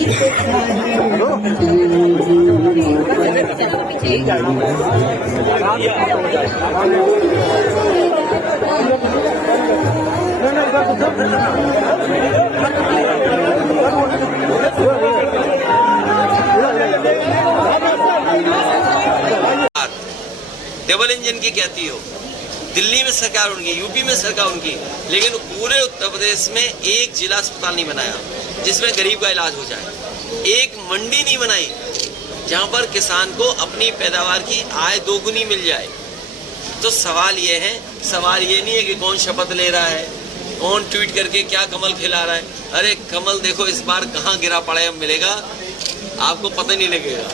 Double engine की कहती हो, दिल्ली में सरकार उनकी, यूपी में सरकार उनकी, लेकिन पूरे उत्तर प्रदेश में एक जिला अस्पताल नहीं बनाया जिसमें गरीब का इलाज हो जाए। एक मंडी नहीं बनाई जहां पर किसान को अपनी पैदावार की आय दोगुनी मिल जाए। तो सवाल ये है, सवाल ये नहीं है कि कौन शपथ ले रहा है, कौन ट्वीट करके क्या कमल खिला रहा है। अरे कमल देखो इस बार कहाँ गिरा पड़ा है, मिलेगा आपको पता नहीं लगेगा।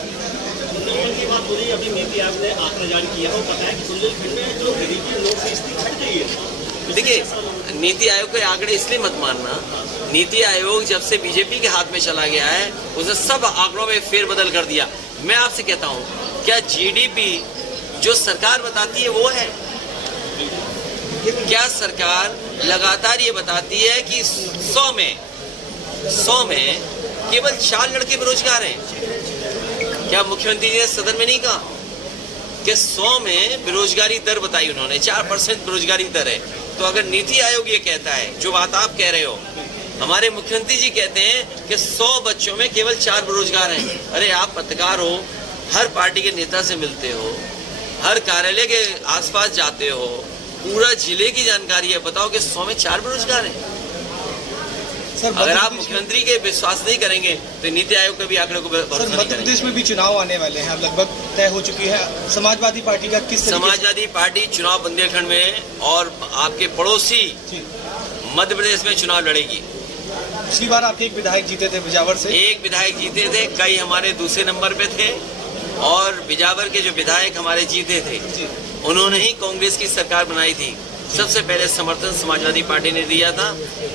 की बात हो रही है, अभी नीति आयोग ने आंकड़ा जारी किया है, पता है कि बुंदेलखंड में जो गरीबी लोग फीसदी घट गई है। देखिए नीति आयोग के आंकड़े इसलिए मत मानना, नीति आयोग जब से बीजेपी के हाथ में चला गया है उसने सब आंकड़ों में फेरबदल कर दिया। मैं आपसे कहता हूँ, क्या जीडीपी जो सरकार बताती है वो है? क्या सरकार लगातार ये बताती है कि 100 में केवल 4 लड़के बेरोजगार हैं? क्या मुख्यमंत्री जी ने सदन में नहीं कहा कि 100 में बेरोजगारी दर बताई उन्होंने, 4% बेरोजगारी दर है। तो अगर नीति आयोग ये कहता है, जो बात आप कह रहे हो, हमारे मुख्यमंत्री जी कहते हैं कि 100 बच्चों में केवल 4 बेरोजगार हैं। अरे आप पत्रकार हो, हर पार्टी के नेता से मिलते हो, हर कार्यालय के आसपास जाते हो, पूरा जिले की जानकारी है, बताओ कि 100 में 4 बेरोजगार हैं। अगर आप मुख्यमंत्री के विश्वास नहीं करेंगे तो नीति आयोग के भी आंकड़े को भरोसा नहीं करेंगे। मध्य प्रदेश में भी चुनाव आने वाले हैं, अब लगभग तय हो चुकी है। समाजवादी पार्टी का किस समाजवादी पार्टी चुनाव बुंदेलखंड में और आपके पड़ोसी मध्य प्रदेश में चुनाव लड़ेगी। पिछली बार आपके एक विधायक जीते थे बिजावर से, एक विधायक जीते थे, कई हमारे दूसरे नंबर पे थे, और बिजावर के जो विधायक हमारे जीते थे उन्होंने ही कांग्रेस की सरकार बनाई थी। सबसे पहले समर्थन समाजवादी पार्टी ने दिया था।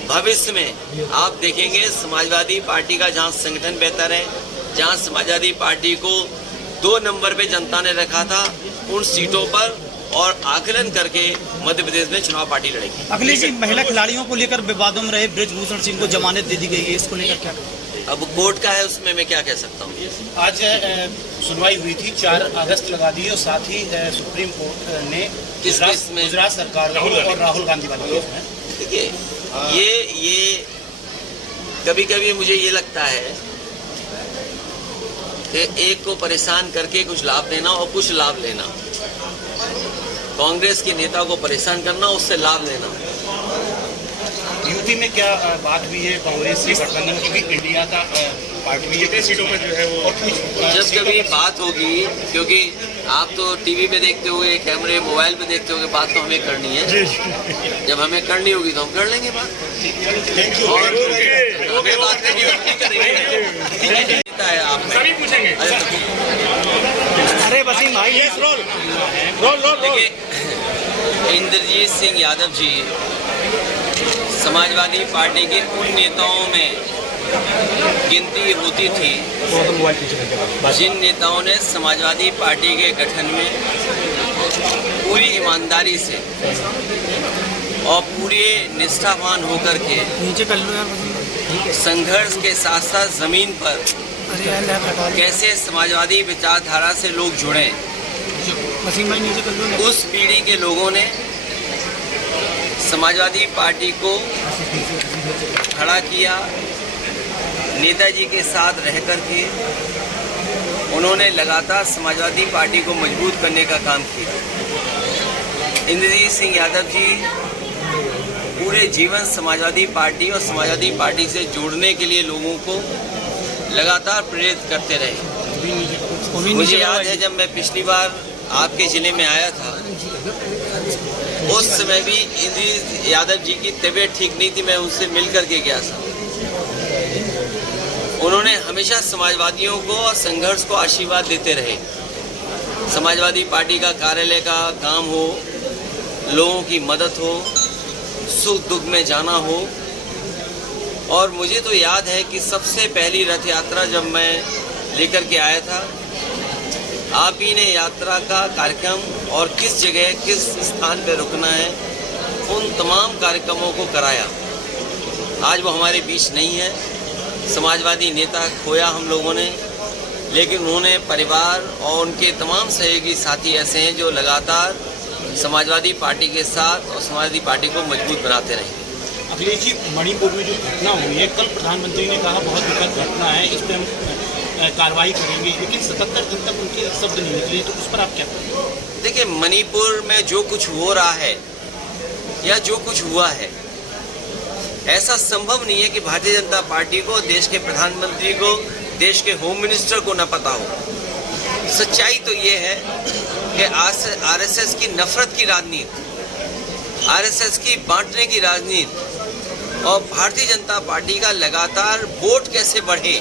भविष्य में आप देखेंगे समाजवादी पार्टी का जहां संगठन बेहतर है, जहां समाजवादी पार्टी को 2 नंबर पे जनता ने रखा था, उन सीटों पर और आकलन करके मध्य प्रदेश में चुनाव पार्टी लड़ेगी। अखिलेश जी, महिला खिलाड़ियों को लेकर विवादों में रहे ब्रिजभूषण सिंह को जमानत दे दी गई है, इसको लेकर क्या? अब कोर्ट का है, उसमें मैं क्या कह सकता हूँ। आज सुनवाई हुई थी, 4 अगस्त लगा दी और साथ ही सुप्रीम कोर्ट ने गुजरात सरकार और राहुल गांधी वाले केस में, देखिए ये कभी कभी मुझे ये लगता है कि एक को परेशान करके कुछ लाभ देना और कुछ लाभ लेना, कांग्रेस के नेता को परेशान करना, उससे लाभ लेना। यूपी में क्या बात हुई है कांग्रेस से गठबंधन, क्योंकि इंडिया का पार्टी कितने सीटों पर जो है वो जब कभी बात होगी, क्योंकि आप तो टीवी पे देखते होंगे, कैमरे मोबाइल पे देखते होंगे, बात तो हमें करनी है। जब हमें करनी होगी तो हम कर लेंगे बात, और हमें बात करनी है। आप सभी पूछेंगे। अरे वसीम भाई, देखिए, इंद्रजीत सिंह यादव जी समाजवादी पार्टी के उन नेताओं में गिनती होती थी जिन नेताओं ने समाजवादी पार्टी के गठन में पूरी ईमानदारी से और पूरे निष्ठावान होकर के संघर्ष के साथ साथ जमीन पर कैसे समाजवादी विचारधारा से लोग जुड़े, उस पीढ़ी के लोगों ने समाजवादी पार्टी को खड़ा किया। नेताजी के साथ रह कर के उन्होंने लगातार समाजवादी पार्टी को मजबूत करने का काम किया। इंद्रजीत सिंह यादव जी पूरे जीवन समाजवादी पार्टी और समाजवादी पार्टी से जोड़ने के लिए लोगों को लगातार प्रेरित करते रहे। मुझे याद है जब मैं पिछली बार आपके ज़िले में आया था, उस समय भी इंद्रजीत यादव जी की तबीयत ठीक नहीं थी, मैं उनसे मिल कर के गया था। उन्होंने हमेशा समाजवादियों को और संघर्ष को आशीर्वाद देते रहे। समाजवादी पार्टी का कार्यालय का काम हो, लोगों की मदद हो, सुख दुख में जाना हो। और मुझे तो याद है कि सबसे पहली रथ यात्रा जब मैं लेकर के आया था, आप ही ने यात्रा का कार्यक्रम और किस जगह किस स्थान पर रुकना है, उन तमाम कार्यक्रमों को कराया। आज वो हमारे बीच नहीं है, समाजवादी नेता खोया हम लोगों ने, लेकिन उन्होंने परिवार और उनके तमाम सहयोगी साथी ऐसे हैं जो लगातार समाजवादी पार्टी के साथ और समाजवादी पार्टी को मजबूत बनाते रहे। अखिलेश जी, मणिपुर में जो घटना हुई है, कल प्रधानमंत्री ने कहा बहुत दुखद घटना है, इस पर हम कार्रवाई करेंगे, लेकिन 77 दिन तक उनके शब्द नहीं निकले, तो उस पर आप क्या कहेंगे? देखिए, मणिपुर में जो कुछ हो रहा है या जो कुछ हुआ है, ऐसा संभव नहीं है कि भारतीय जनता पार्टी को, देश के प्रधानमंत्री को, देश के होम मिनिस्टर को न पता हो। सच्चाई तो ये है कि आरएसएस की नफरत की राजनीति, आरएसएस की बांटने की राजनीति और भारतीय जनता पार्टी का लगातार वोट कैसे बढ़े,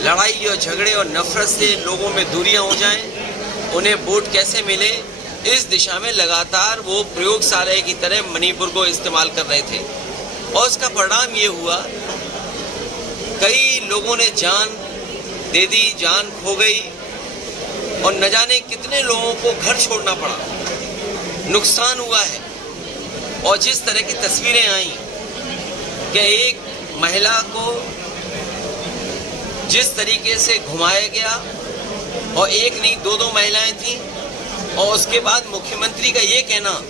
लड़ाई और झगड़े और नफरत से लोगों में दूरियां हो जाएं, उन्हें वोट कैसे मिले, इस दिशा में लगातार वो प्रयोगशाला की तरह मणिपुर को इस्तेमाल कर रहे थे। और उसका परिणाम ये हुआ, कई लोगों ने जान दे दी, जान खो गई और न जाने कितने लोगों को घर छोड़ना पड़ा, नुकसान हुआ है। और जिस तरह की तस्वीरें आई कि एक महिला को जिस तरीके से घुमाया गया, और एक नहीं दो महिलाएं थीं, और उसके बाद मुख्यमंत्री का ये कहना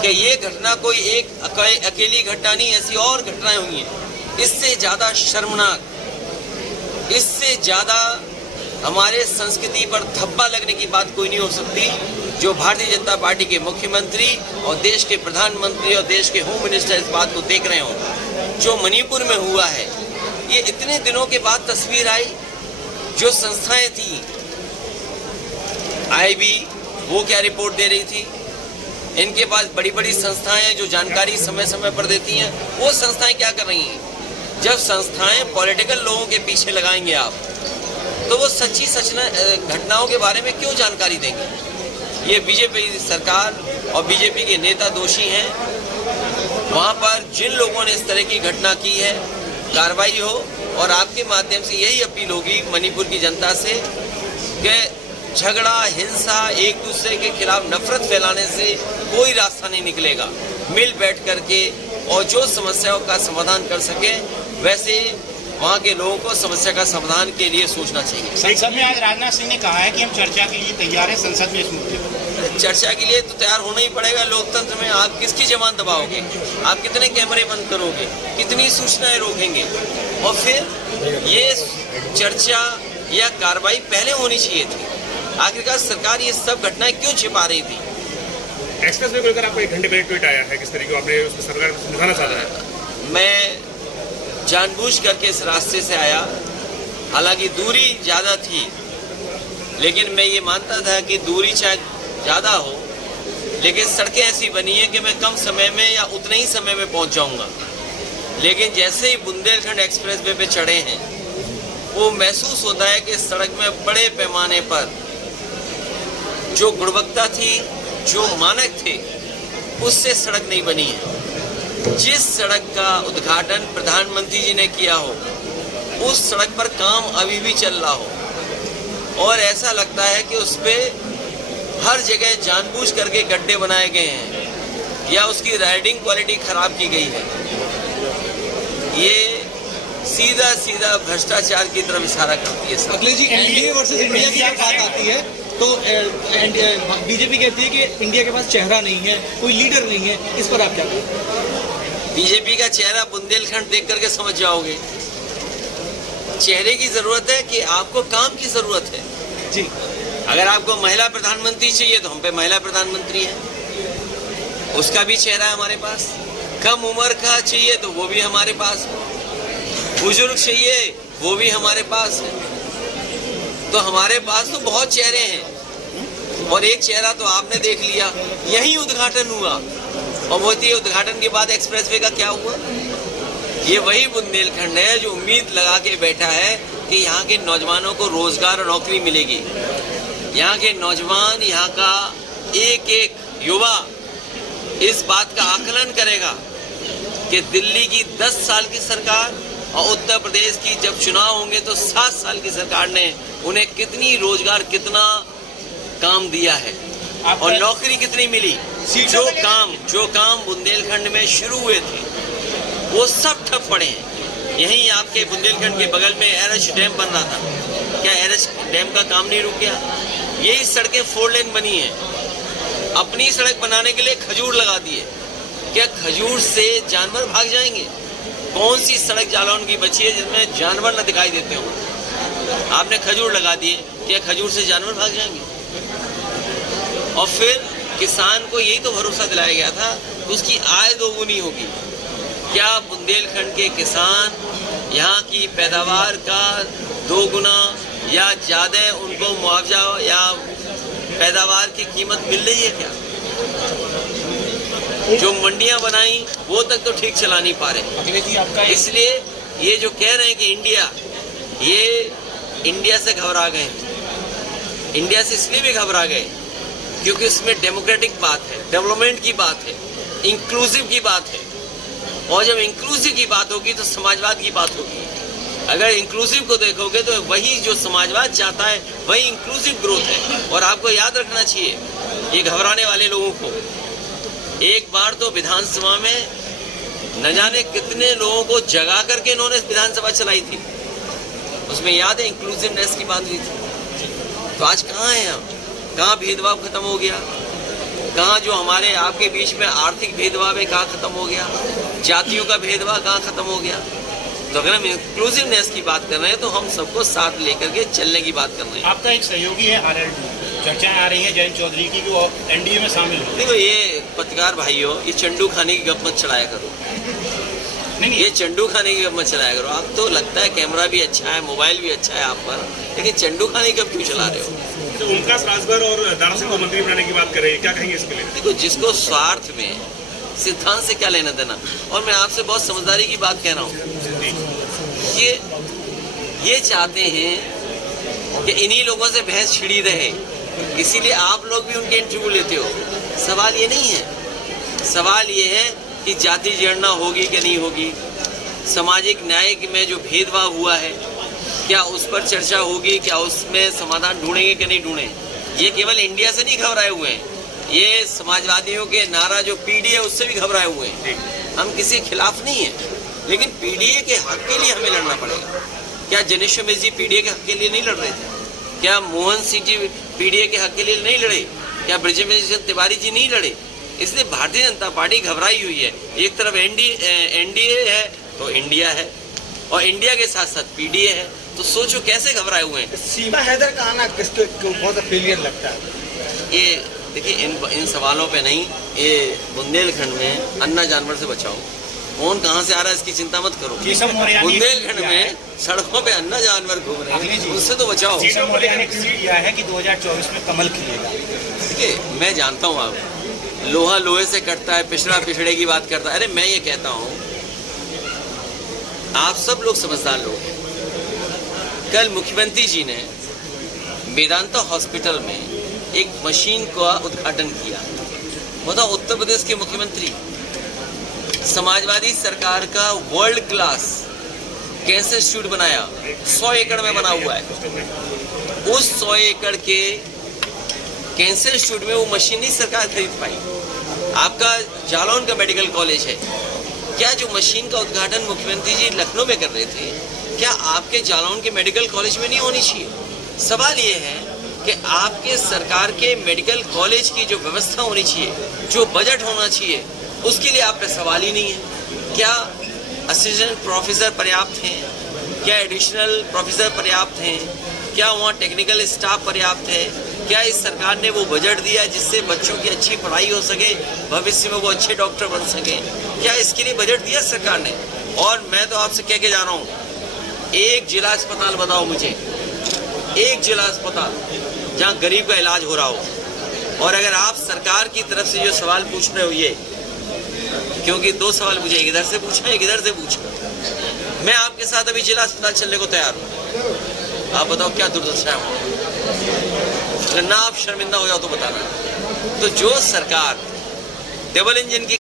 कि ये घटना कोई एक अकेली घटना नहीं, ऐसी और घटनाएं हुई हैं। इससे ज़्यादा शर्मनाक, इससे ज़्यादा हमारे संस्कृति पर धब्बा लगने की बात कोई नहीं हो सकती, जो भारतीय जनता पार्टी के मुख्यमंत्री और देश के प्रधानमंत्री और देश के होम मिनिस्टर इस बात को देख रहे हो। जो मणिपुर में हुआ है, ये इतने दिनों के बाद तस्वीर आई। जो संस्थाएं थी, आईबी, वो क्या रिपोर्ट दे रही थी, इनके पास बड़ी बड़ी संस्थाएं हैं जो जानकारी समय समय पर देती हैं, वो संस्थाएं क्या कर रही हैं? जब संस्थाएं पॉलिटिकल लोगों के पीछे लगाएंगे आप, तो वो सच्ची घटनाओं के बारे में क्यों जानकारी देंगे? ये बीजेपी सरकार और बीजेपी के नेता दोषी हैं। वहाँ पर जिन लोगों ने इस तरह की घटना की है, कार्रवाई हो। और आपके माध्यम से यही अपील होगी मणिपुर की जनता से कि झगड़ा, हिंसा, एक दूसरे के खिलाफ नफरत फैलाने से कोई रास्ता नहीं निकलेगा। मिल बैठ करके और जो समस्याओं का समाधान कर सके, वैसे वहाँ के लोगों को समस्या का समाधान के लिए सोचना चाहिए। संसद में आज राजनाथ सिंह ने कहा है कि हम चर्चा के लिए तैयार हैं संसद में इस मुद्दे पर। चर्चा के लिए तो तैयार होना ही पड़ेगा। लोकतंत्र में आप किसकी जबान दबाओगे? आप कितने कैमरे बंद करोगे? कितनी सूचनाएं रोकेंगे? और फिर ये चर्चा या कार्रवाई पहले होनी चाहिए थी। आखिरकार सरकार ये सब घटनाएं क्यों छिपा रही थी? एक्सप्रेस वे को लेकर आपको 1 घंटे पहले ट्वीट आया है, किस तरीके आपने उसमें सरकार को समझाना चाहा है? मैं जानबूझ करके इस रास्ते से आया, हालांकि दूरी ज़्यादा थी, लेकिन मैं ये मानता था कि दूरी चाहे ज़्यादा हो, लेकिन सड़कें ऐसी बनी हैं कि मैं कम समय में या उतने ही समय में पहुंच जाऊंगा। लेकिन जैसे ही बुंदेलखंड एक्सप्रेस वे पे चढ़े हैं, वो महसूस होता है कि सड़क में बड़े पैमाने पर जो गुणवत्ता थी, जो मानक थे, उससे सड़क नहीं बनी है। जिस सड़क का उद्घाटन प्रधानमंत्री जी ने किया हो, उस सड़क पर काम अभी भी चल रहा हो, और ऐसा लगता है कि उस पर हर जगह जानबूझ करके गड्ढे बनाए गए हैं या उसकी राइडिंग क्वालिटी खराब की गई है। ये सीधा सीधा भ्रष्टाचार की तरफ इशारा करती है। Akhilesh ji, NDA versus India की बात आती है तो बीजेपी कहती है कि इंडिया के पास चेहरा नहीं है, कोई लीडर नहीं है, इस पर आप क्या कहेंगे? बीजेपी का चेहरा बुंदेलखंड देख करके समझ जाओगे। चेहरे की जरूरत है कि आपको काम की जरूरत है जी। अगर आपको महिला प्रधानमंत्री चाहिए तो हम पे महिला प्रधानमंत्री है, उसका भी चेहरा है हमारे पास। कम उम्र का चाहिए तो वो भी हमारे पास है। बुजुर्ग चाहिए वो भी हमारे पास है। तो हमारे पास तो बहुत चेहरे हैं, और एक चेहरा तो आपने देख लिया, यही उद्घाटन हुआ। और वो उद्घाटन के बाद एक्सप्रेसवे का क्या हुआ? ये वही बुंदेलखंड है जो उम्मीद लगा के बैठा है कि यहाँ के नौजवानों को रोजगार और नौकरी मिलेगी। यहाँ के नौजवान, यहाँ का एक एक युवा इस बात का आकलन करेगा कि दिल्ली की 10 साल की सरकार और उत्तर प्रदेश की जब चुनाव होंगे तो 7 साल की सरकार ने उन्हें कितनी रोजगार, कितना काम दिया है और नौकरी कितनी मिली। जो काम बुंदेलखंड में शुरू हुए थे वो सब ठप पड़े हैं। यहीं आपके बुंदेलखंड के बगल में एरच डैम बन रहा था, क्या एरच डैम का काम नहीं रुक गया? यही सड़कें 4 लेन बनी है। अपनी सड़क बनाने के लिए खजूर लगा दिए, क्या खजूर से जानवर भाग जाएंगे? कौन सी सड़क जालौन की बची है जिसमें जानवर न दिखाई देते हो? आपने खजूर लगा दिए, क्या खजूर से जानवर भाग जाएंगे? और फिर किसान को यही तो भरोसा दिलाया गया था कि उसकी आय दोगुनी होगी। क्या बुंदेलखंड के किसान यहाँ की पैदावार का 2 गुना या ज़्यादा उनको मुआवजा या पैदावार की कीमत मिल रही है क्या? जो मंडियां बनाई वो तक तो ठीक चला नहीं पा रहे। अखिलेश जी, आपका इसलिए ये जो कह रहे हैं कि इंडिया से घबरा गए, इंडिया से इसलिए भी घबरा गए क्योंकि इसमें डेमोक्रेटिक बात है, डेवलपमेंट की बात है, इंक्लूसिव की बात है। और जब इंक्लूसिव की बात होगी तो समाजवाद की बात होगी। अगर इंक्लूसिव को देखोगे तो वही जो समाजवाद चाहता है वही इंक्लूसिव ग्रोथ है। और आपको याद रखना चाहिए ये घबराने वाले लोगों को, एक बार तो विधानसभा में न जाने कितने लोगों को जगा करके इन्होंने विधानसभा चलाई थी, उसमें याद है इंक्लूसिवनेस की बात हुई थी। तो आज कहाँ है हम? कहाँ भेदभाव खत्म हो गया? कहाँ जो हमारे आपके बीच में आर्थिक भेदभाव है कहाँ खत्म हो गया? जातियों का भेदभाव कहाँ खत्म हो गया? तो अगर हम इंक्लूसिवनेस की बात कर रहे हैं तो हम सबको साथ लेकर के चलने की बात कर रहे हैं। आपका एक सहयोगी है आरएलडी, चर्चाएं आ रही हैं जयंत चौधरी की कि वो एनडीए में शामिल हो। देखो ये पत्रकार भाइयों, ये चंडू खाने की गप मत चलाया करो। नहीं, ये चंडू खाने की गप मत चलाया करो। आप तो लगता है कैमरा भी अच्छा है, मोबाइल भी अच्छा है आप पर, लेकिन चंडू खाने की गप क्यों चला रहे हो? तो ओमकाश राजभर और दारा सिंह को मंत्री बनाने की बात कर रहे हैं, क्या कहेंगे इसके लिए? देखो जिसको स्वार्थ में सिद्धांत से क्या लेना देना। और मैं आपसे बहुत समझदारी की बात कह रहा हूँ, ये चाहते हैं कि इन्हीं लोगों से भैंस छिड़ी रहे, इसीलिए आप लोग भी उनके इंटरव्यू लेते हो। सवाल ये नहीं है, सवाल ये है कि जाति जनगणना होगी कि नहीं होगी, सामाजिक न्याय में जो भेदभाव हुआ है क्या उस पर चर्चा होगी, क्या उसमें समाधान ढूंढेंगे कि नहीं ढूंढे। ये केवल इंडिया से नहीं घबराए हुए हैं, ये समाजवादियों के नारा जो पीडीए उससे भी घबराए हुए हैं। हम किसी के खिलाफ नहीं है, लेकिन पीडीए के हक के लिए हमें लड़ना पड़ेगा। क्या जनेश्वर मिश्र जी पीडीए के हक के लिए नहीं लड़ रहे थे? क्या मोहन सिंह जी पीडीए के हक के लिए नहीं लड़े? क्या ब्रजेश तिवारी जी नहीं लड़े? इसलिए भारतीय जनता पार्टी घबराई हुई है। एक तरफ एनडीए है तो इंडिया है, और इंडिया के साथ साथ पीडीए है, तो सोचो कैसे घबराए हुए हैं। सीमा हैदर का आना किसको बहुत फेलियर लगता है? ये देखिए इन सवालों पे नहीं, ये बुंदेलखंड में अन्ना जानवर से बचाओ। कौन कहाँ से आ रहा है इसकी चिंता मत करो। बुंदेलखंड में सड़कों पे अन्ना जानवर घूम रहे हैं, उससे तो बचाओ। केशव मौर्य ने ट्वीट किया है कि 2024 में कमल खिलेगा। देखिए मैं जानता हूँ आप लोहा लोहे से कटता है, पिछड़ा पिछड़े की बात करता है। अरे मैं ये कहता हूँ आप सब लोग समझदार लोग हैं। कल मुख्यमंत्री जी ने वेदांता हॉस्पिटल में एक मशीन का उद्घाटन किया। बताओ, उत्तर प्रदेश के मुख्यमंत्री समाजवादी सरकार का वर्ल्ड क्लास कैंसर इंस्टीट्यूट बनाया, 100 एकड़ में बना हुआ है। उस 100 एकड़ के कैंसर इंस्टीट्यूट में वो मशीन नहीं सरकार खरीद पाई। आपका जालौन का मेडिकल कॉलेज है, क्या जो मशीन का उद्घाटन मुख्यमंत्री जी लखनऊ में कर रहे थे, क्या आपके जालौन के मेडिकल कॉलेज में नहीं होनी चाहिए? सवाल ये है कि आपके सरकार के मेडिकल कॉलेज की जो व्यवस्था होनी चाहिए, जो बजट होना चाहिए, उसके लिए आप पे सवाल ही नहीं है। क्या असिस्टेंट प्रोफेसर पर्याप्त हैं? क्या एडिशनल प्रोफेसर पर्याप्त हैं? क्या वहाँ टेक्निकल स्टाफ पर्याप्त है? क्या इस सरकार ने वो बजट दिया जिससे बच्चों की अच्छी पढ़ाई हो सके, भविष्य में वो अच्छे डॉक्टर बन सके? क्या इसके लिए बजट दिया सरकार ने? और मैं तो आपसे कह के जा रहा हूँ, एक जिला अस्पताल बताओ मुझे, एक जिला अस्पताल जहाँ गरीब का इलाज हो रहा हो। और अगर आप सरकार की तरफ से जो सवाल पूछ रहे हो, ये क्योंकि 2 सवाल मुझे एक इधर से पूछा, एक इधर से पूछा, मैं आपके साथ अभी जिला अस्पताल चलने को तैयार हूँ। आप बताओ क्या दुर्दशा है? अगर ना आप शर्मिंदा हो जाओ तो बताना। तो जो सरकार डबल इंजन की